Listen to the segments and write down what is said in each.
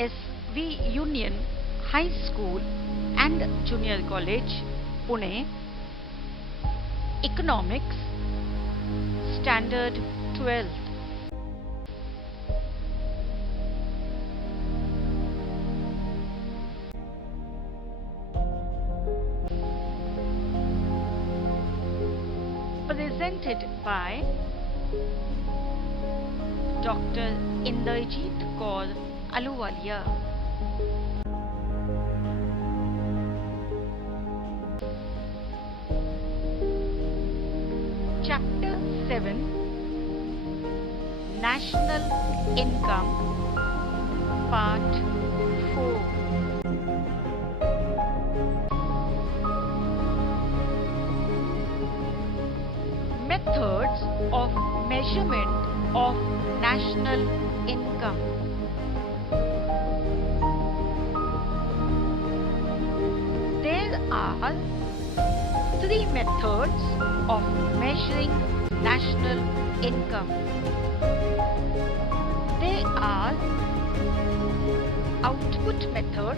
SV Union High School and Junior College, Pune. Economics, Standard 12th. Presented by Dr. Inderjeet Kaur Ahluwalia. Chapter 7, National Income, Part 4. Methods of measurement of national income. There are three methods of measuring national income. They are output method,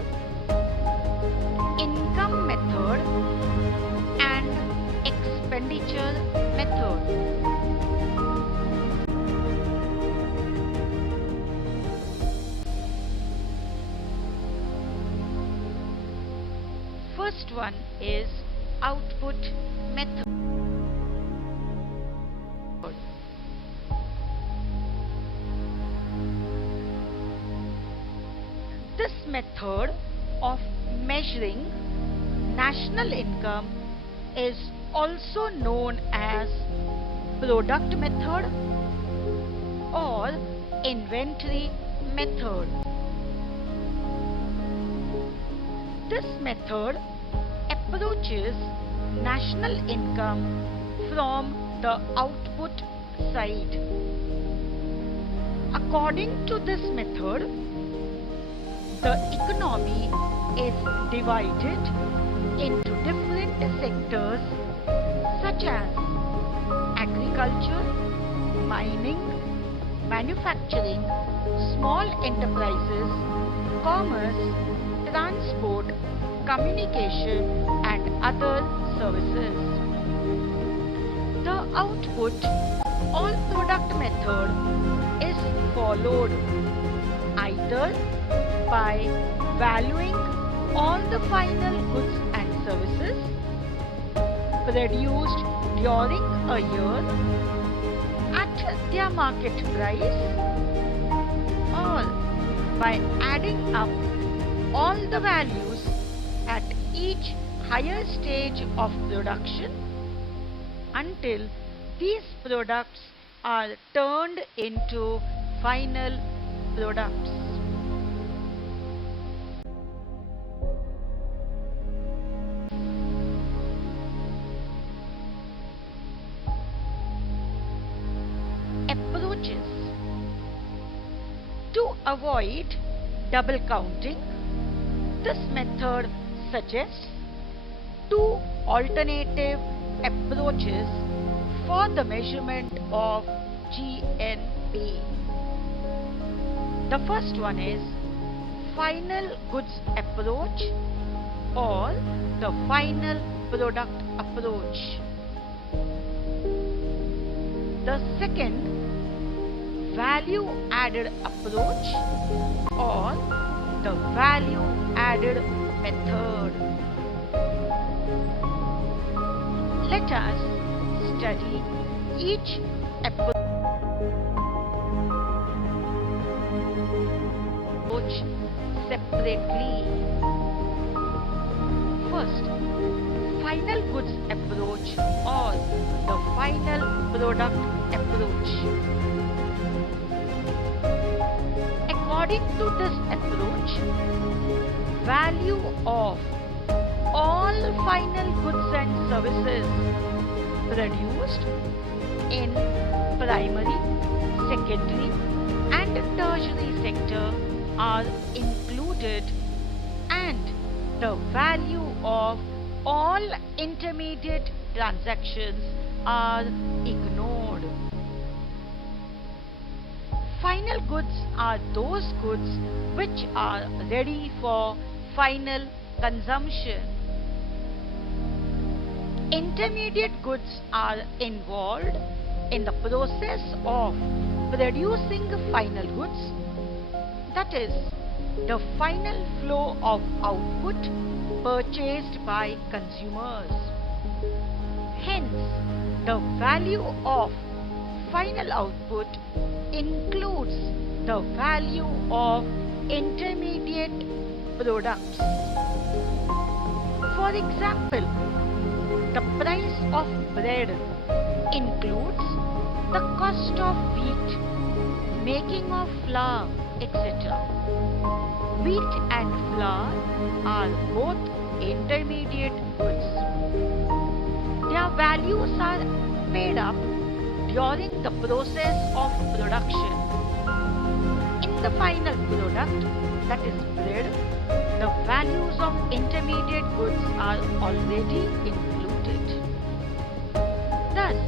income method, and expenditure method. First one is output method. This method of measuring national income is also known as product method or inventory method. This method approaches national income from the output side. According to this method, the economy is divided into different sectors such as agriculture, mining, manufacturing, small enterprises, commerce, transport, communication, and other services. The output or product method is followed either by valuing all the final goods and services produced during a year at their market price, or by adding up all the values at each higher stage of production until these products are turned into final products. Approaches. To avoid double counting, this method suggests two alternative approaches for the measurement of GNP. The first one is final goods approach or the final product approach. The second, value added approach or the value added method. Let us study each approach separately. First, final goods approach or the final product approach. According to this approach, value of all final goods and services produced in primary, secondary and tertiary sector are included, and the value of all intermediate transactions are ignored. final goods are those goods which are ready for final consumption. Intermediate goods are involved in the process of producing final goods, that is, the final flow of output purchased by consumers. Hence, the value of final output includes the value of intermediate products. For example, the price of bread includes the cost of wheat, making of flour, etc. Wheat and flour are both intermediate goods. Their values are paid up during the process of production. In the final product, that is bread, the values of intermediate goods are already included. Thus,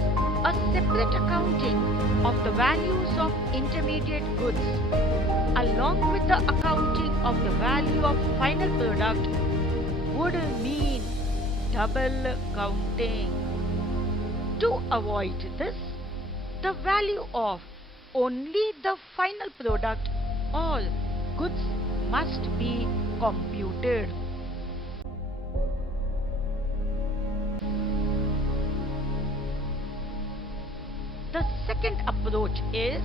a separate accounting of the values of intermediate goods along with the accounting of the value of final product would mean double counting. To avoid this, the value of only the final product or goods must be computed. The second approach is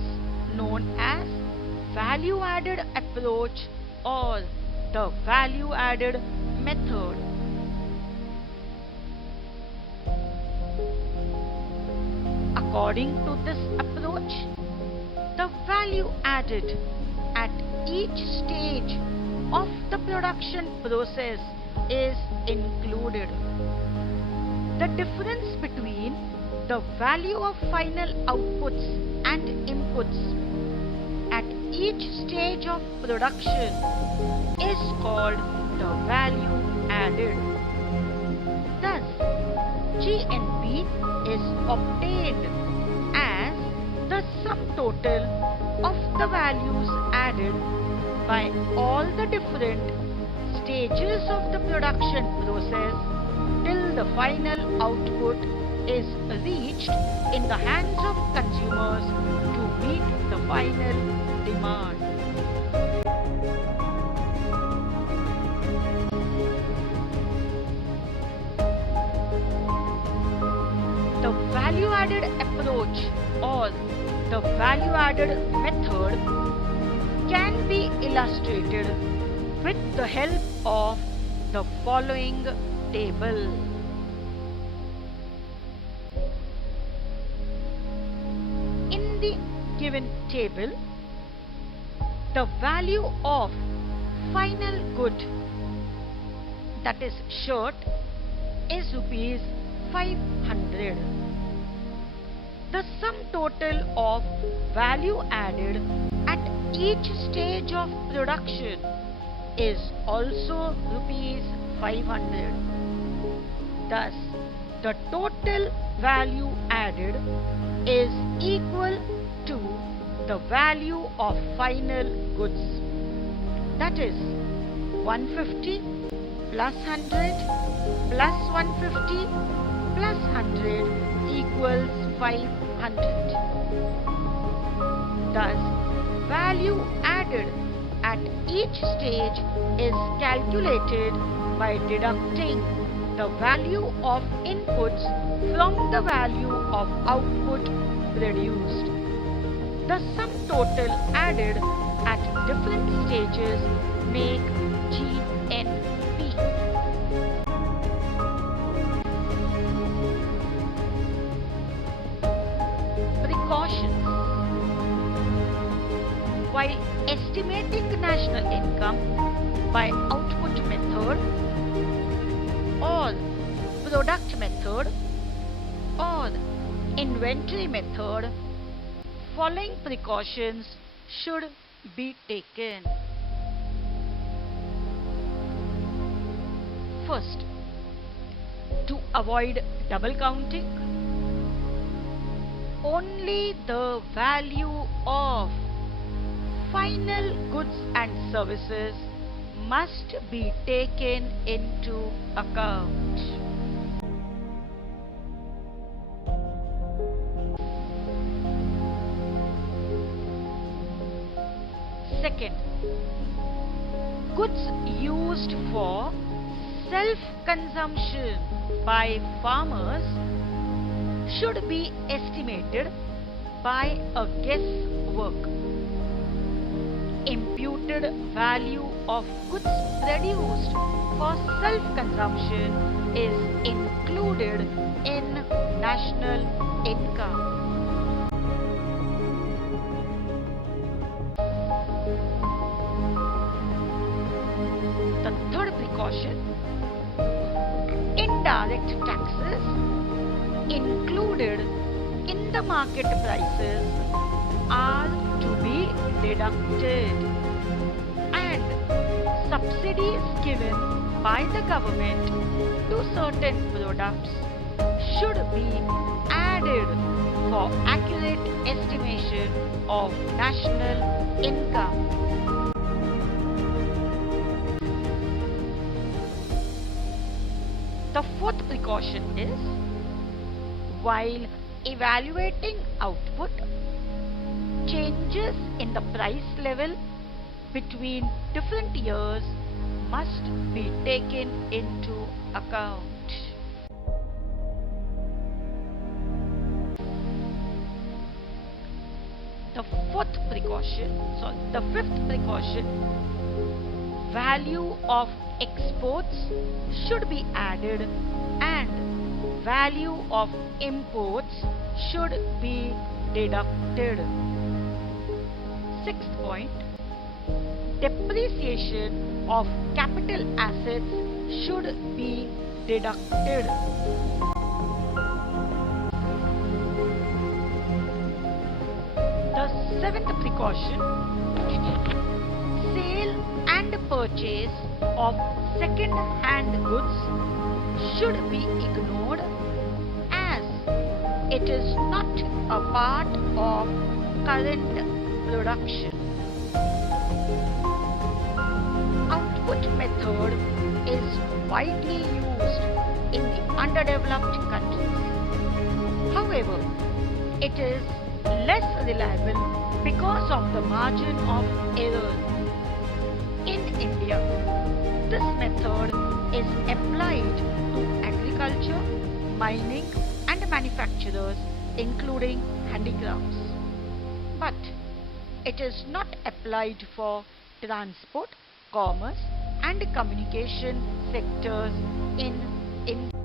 known as value-added approach or the value-added method. According to this approach, the value added at each stage of the production process is included. The difference between the value of final outputs and inputs at each stage of production is called the value added. Thus, GNP is obtained as the sum total of the values added by all the different stages of the production process till the final output is reached in the hands of consumers to meet the final demand. The value-added approach or the value-added method can be illustrated with the help of the following table. In the given table, the value of final good, that is shirt, is rupees 500. The sum total of value added at each stage of production is also rupees 500. Thus, the total value added is equal to the value of final goods. That is 150 plus 100 plus 150 plus 100 equals 500. Thus, value added at each stage is calculated by deducting the value of inputs from the value of output produced. The sum total added at different stages make GNP. Precautions. While estimating national income by output method or product method or inventory method, following precautions should be taken. First, to avoid double counting, only the value of final goods and services must be taken into account. Second, goods used for self-consumption by farmers should be estimated by a guesswork. Imputed value of goods produced for self-consumption is included in national income. The third precaution, indirect taxes included in the market prices are to be deducted, and subsidies given by the government to certain products should be added for accurate estimation of national income. The fourth precaution is, while evaluating output, changes in the price level between different years must be taken into account. The fifth precaution, value of exports should be added and value of imports should be deducted. Sixth point, depreciation of capital assets should be deducted. The seventh precaution, sale and purchase of second-hand goods should be ignored as it is not a part of current production. Output method is widely used in the underdeveloped countries. However, it is less reliable because of the margin of error. In India, this method is applied to agriculture, mining and manufacturers, including handicrafts. But it is not applied for transport, commerce and communication sectors in India.